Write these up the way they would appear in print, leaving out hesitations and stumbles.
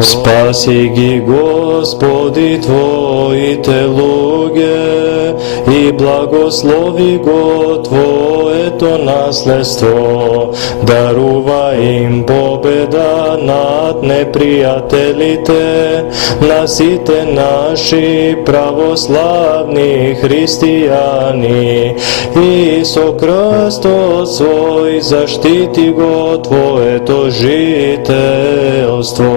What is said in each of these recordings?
Спаси ги, Господи, Твоите луѓе и благослови го Твоето наследство. Дарува им победа над непријателите на сите наши православни христијани и со крстот свој заштити го Твоето жителство.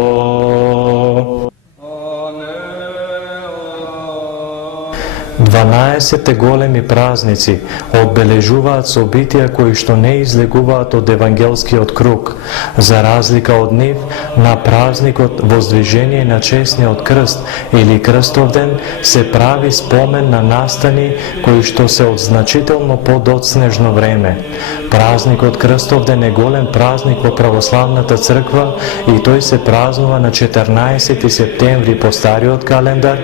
12 големи празници одбележуваат собитија кои што не излегуваат од евангелскиот круг. За разлика од нив, на празникот Воздвижение на честниот крст или Крстовден се прави спомен на настани кои што се од значително подоцнежно време. Празникот Крстовден е голем празник во православната црква и тој се празнува на 14 септември по стариот календар,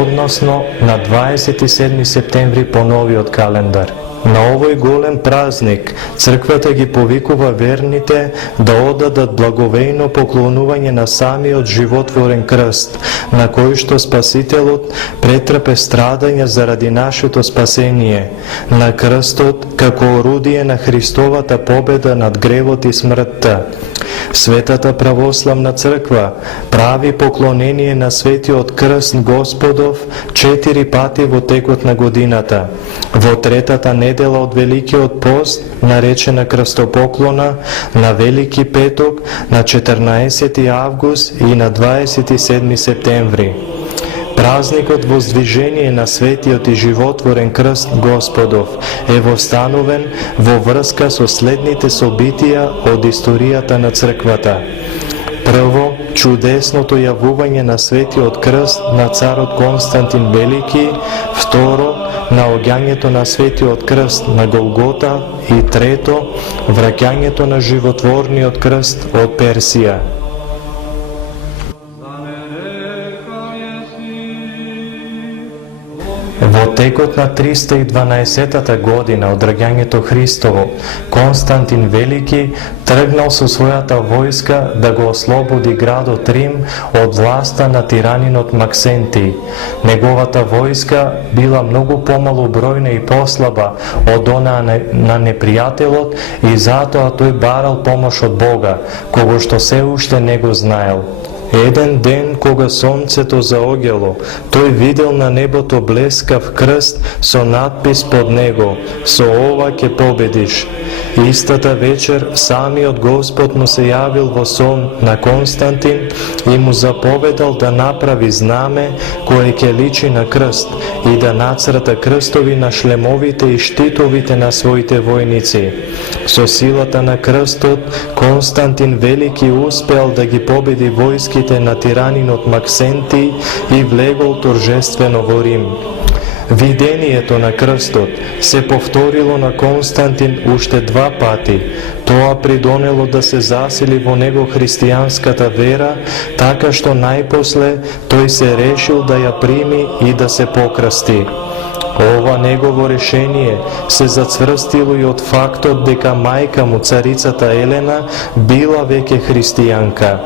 односно на 27 септември по новиот календар. На овој голем празник црквата ги повикува верните да одадат благовејно поклонување на самиот животворен крст, на кој што Спасителот претрпе страдања заради нашето спасение, на крстот како орудие на Христовата победа над гревот и смртта. Светата православна црква прави поклонение на Светиот крст Господов 4 пати во текот на годината. Во третата недела од Великиот пост, наречена крстопоклона, на Велики петок, на 14 август и на 27 септември. Празникот Воздвижение на Светиот и животворен крст Господов е востановен во врска со следните собитија од историјата на црквата. Прво, чудесното јавување на Светиот крст на царот Константин Велики. Второ, наоѓањето на Светиот крст на Голгота. И трето, враќањето на животворниот крст од Персија. Во текот на 312 година од раѓањето Христово, Константин Велики тргнал со својата војска да го ослободи градот Рим од власта на тиранинот Максентий. Неговата војска била многу помалу бројна и послаба од онаа на непријателот и затоа тој барал помош од Бога, кого што се уште не го знаел. Еден ден, кога сонцето заоѓало, тој видел на небото блескав крст со надпис под него: "Со ова ќе победиш." Истата вечер самиот Господ му се јавил во сон на Константин и му заповедал да направи знаме кое ќе личи на крст и да нацрта крстови на шлемовите и штитовите на своите војници. Со силата на крстот, Константин Велики успеал да ги победи војските на тиранинот Максентий и влегол торжествено во Рим. Видението на крстот се повторило на Константин уште 2 пати. Тоа придонело да се засили во него христијанската вера, така што најпосле тој се решил да ја прими и да се покрсти. Ова негово решение се зацврстило и од фактот дека мајка му, царицата Елена, била веќе христијанка.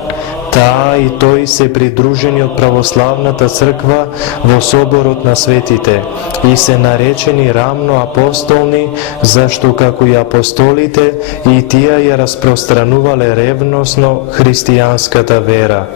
Таа и тој се придружени од православната црква во соборот на светите и се наречени рамно апостолни, зашто како и апостолите и тие ја распространувале ревносно христијанската вера.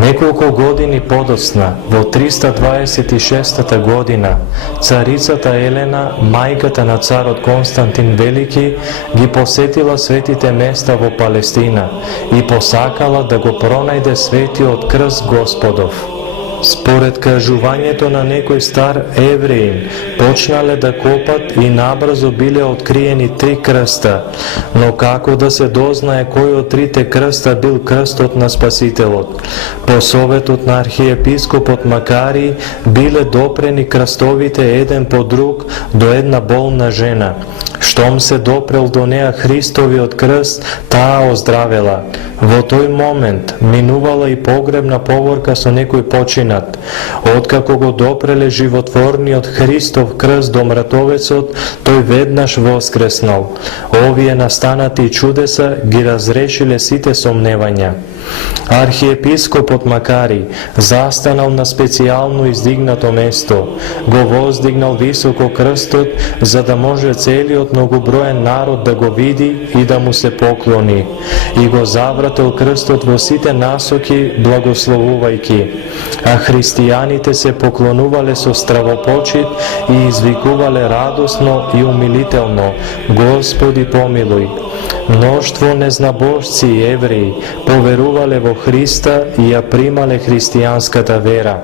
Неколку години подоцна, во 326 година, царицата Елена, мајката на царот Константин Велики, ги посетила светите места во Палестина и посакала да го пронајде Светиот крст Господов. Според кажувањето на некој стар евреин, почнале да копат и набрзо биле откриени 3 крста, но како да се дознае кој од 3 крста бил крстот на Спасителот? По советот на архиепископот Макарий биле допрени крстовите еден по друг до една болна жена. Штом се допрел до неа Христовиот крст, таа оздравела. Во тој момент минувала и погребна поворка со некој починат. Откако го допреле животворниот Христов крст до мратовецот, тој веднаш воскреснал. Овие настанати чудеса ги разрешиле сите сомневања. Архиепископот Макари застанал на специјално издигнато место, го воздигнал високо крстот за да може целиот многоброен народ да го види и да му се поклони, и го завратил крстот во сите насоки благословувајки, а христијаните се поклонувале со стравопочит и извикувале радосно и умилително: Господи помилуј. Мноштво незнабожци и евреи поверувале во Христа и ја примале христијанската вера.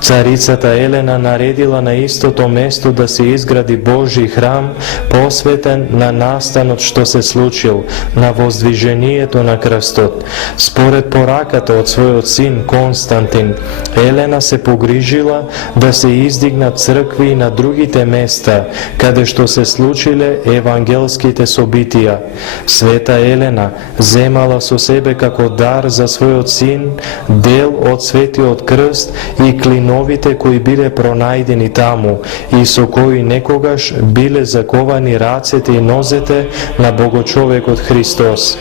Царицата Елена наредила на истото место да се изгради Божи храм, посветен на настанот што се случил, на воздвижението на крстот. Според пораката од својот син Константин, Елена се погрижила да се издигнат цркви и на другите места, каде што се случиле евангелските собитија. Света Елена земала со себе како дар за својот син дел од светиот крст и клиновите кои биле пронајдени таму и со кои некогаш биле заковани рацете и нозете на Богочовекот Христос.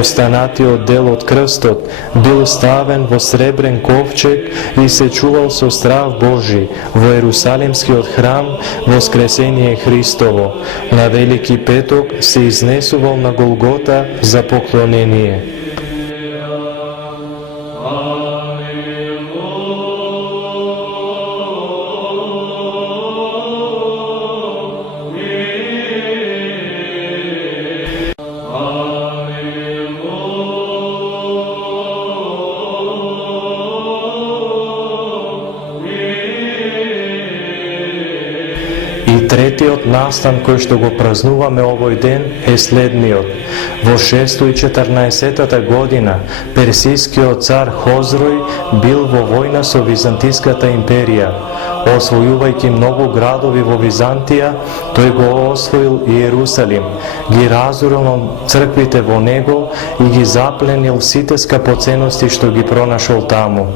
Останатиот дел од крстот бил ставен во сребрен ковчег и се чувал со страв Божи во Ерусалимскиот храм Воскресение Христово. На Велики петок се изнесувал на Голгота за поклонение. Третиот настан кој што го празнуваме овој ден е следниот. Во 614 година персискиот цар Хозрој бил во војна со Византиската империја. Освојувајќи многу градови во Византија, тој го освоил и Ерусалим, ги разорил црквите во него и ги запленил сите скапоценности што ги пронашол таму.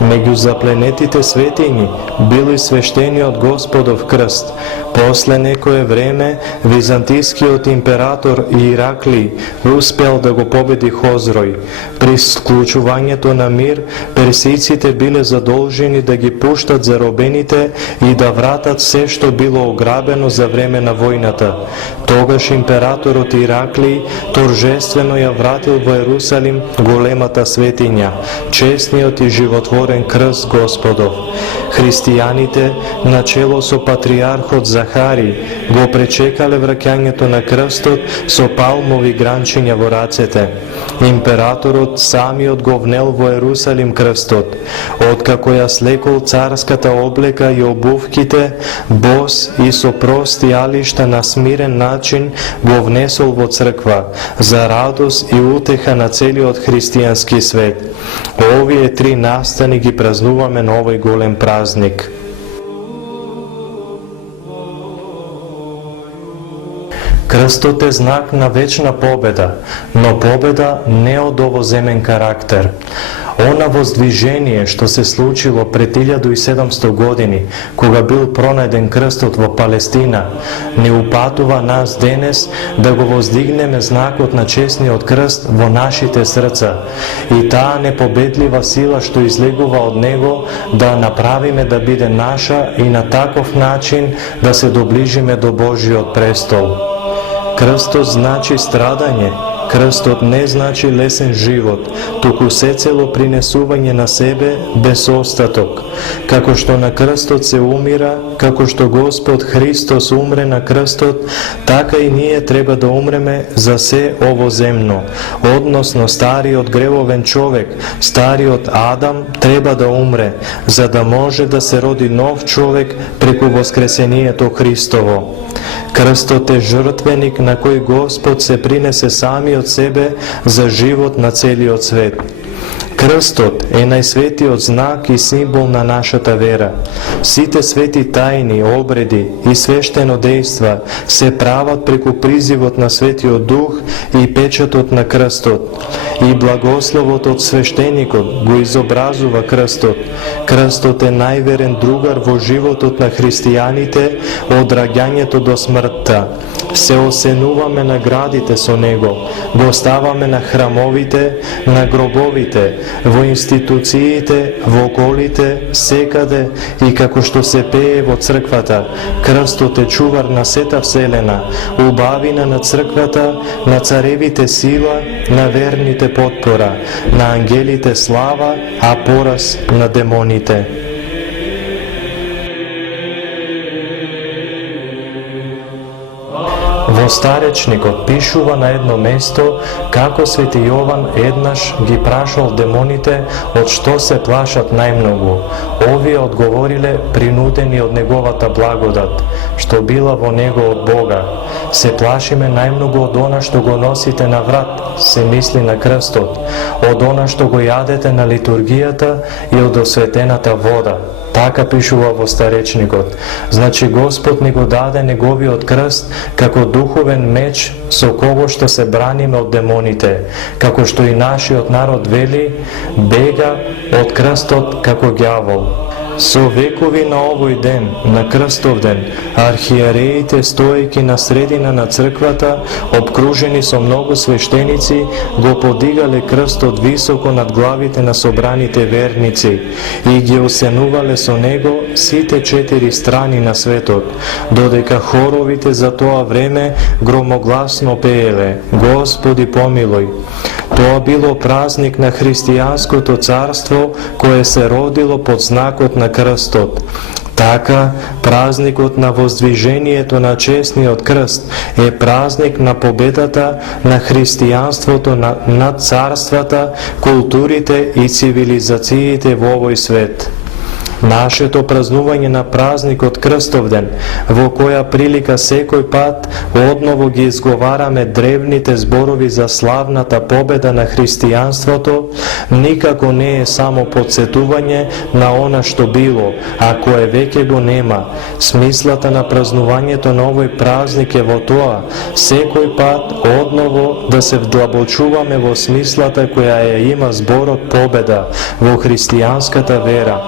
Меѓу запленетите светињи бил и свештениот Господов крст. После некое време византискиот император Ираклий успел да го победи Хозрој. При склучувањето на мир, персиците биле задолжени да ги пуштат заробените и да вратат се што било ограбено за време на војната. Тогаш императорот Ираклий торжествено ја вратил во Ерусалим големата светиња, честниот и животворен крст Господов. Христијаните, начело со патриархот Захари, го пречекале враќањето на крстот со палмови гранчиња во рацете. Императорот самиот го внел во Ерусалим крстот. Откако ја слекол царската облека и обувките, бос и со прости алишта на смирен начин го внесол во црква, за радост и утеха на целиот христијански свет. Овие три настани ги празнуваме на овој голем празник. Крстот е знак на вечна победа, но победа не од овоземен карактер. Она воздвижение што се случило пред 1700 години, кога бил пронајден крстот во Палестина, не упатува нас денес да го воздигнеме знакот на честниот крст во нашите срца и таа непобедлива сила што излегува од него да направиме да биде наша и на таков начин да се доближиме до Божиот престол. Крстот значи страдање. Крстот не значи лесен живот, туку сецело принесување на себе без остаток. Како што на крстот се умира, како што Господ Христос умре на крстот, така и ние треба да умреме за се овоземно. Односно, стариот гревовен човек, стариот Адам, треба да умре, за да може да се роди нов човек преку воскресението Христово. Крстот е жртвеник на кој Господ се принесе самиот себе за живот на целиот свет. Крстот е најсветиот знак и символ на нашата вера. Сите свети тајни, обреди и свештено дејства се прават преку призивот на Светиот Дух и печатот на крстот. И благословот од свештеникот го изобразува крстот. Крстот е најверен другар во животот на христијаните од раѓањето до смртта. Се осенуваме на градите со него, го оставаме на храмовите, на гробовите, во институциите, во околите, секаде и како што се пее во црквата. Крстот е чувар на сета вселена, убавина на црквата, на царевите сила, на верните потпора, на ангелите слава, а пораз на демоните. Во Старечникот пишува на едно место како Свети Јован еднаш ги прашал демоните од што се плашат најмногу. Овие одговориле принудени од неговата благодат, што била во него од Бога. Се плашиме најмногу од она што го носите на врат, се мисли на крстот, од она што го јадете на литургијата и од осветената вода. Така пишува во Старечникот. Значи Господ ни го даде неговиот крст како духовен меч со кого што се браниме од демоните, како што и нашиот народ вели, бега од крстот како ѓавол. Со векови на овој ден, на крстов ден, архиереите стоејќи на средина на црквата, обкружени со многу свештеници, го подигале крстот високо над главите на собраните верници и ги осенувале со него сите 4 страни на светот, додека хоровите за тоа време громогласно пееле: Господи помилој. Тоа било празник на христијанското царство кое се родило под знакот на крстот. Така, празникот на воздвижението на честниот крст е празник на победата на христијанството над царствата, културите и цивилизациите во овој свет. Нашето празнување на празникот Крстовден, во која прилика секој пат одново ги изговараме древните зборови за славната победа на христијанството, никако не е само подсетување на она што било, а кое веќе го нема. Смислата на празнувањето на овој празник е во тоа, секој пат одново да се вдлабочуваме во смислата која ја има зборот победа во христијанската вера.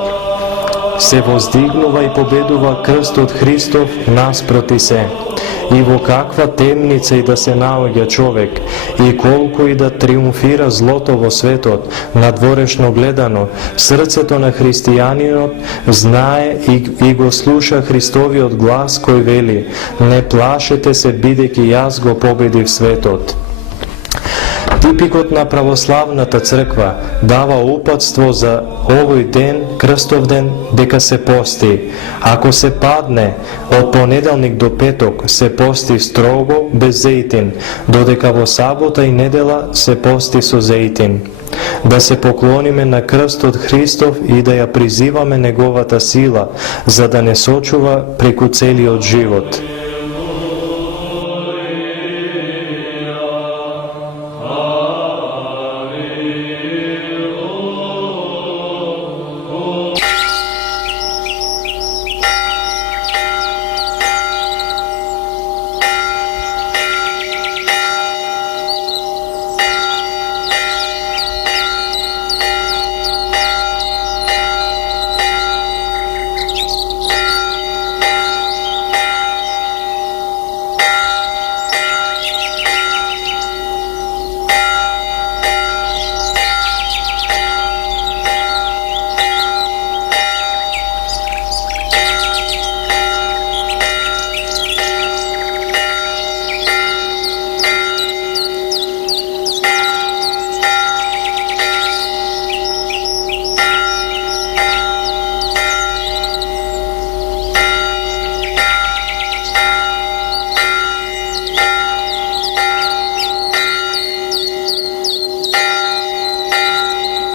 Се воздигнува и победува крстот Христов наспроти се. И во каква темница и да се наоѓа човек, и колку и да триумфира злото во светот, надворешно гледано, срцето на христијанинот знае и го слуша Христовиот глас кој вели: не плашете се, бидејќи јас го победив светот. Типикот на православната црква дава упатство за овој ден, крстов ден, дека се пости. Ако се падне од понеделник до петок, се пости строго без зејтин, додека во сабота и недела се пости со зејтин. Да се поклониме на крстот Христов и да ја призиваме неговата сила, за да не сочува преку целиот живот.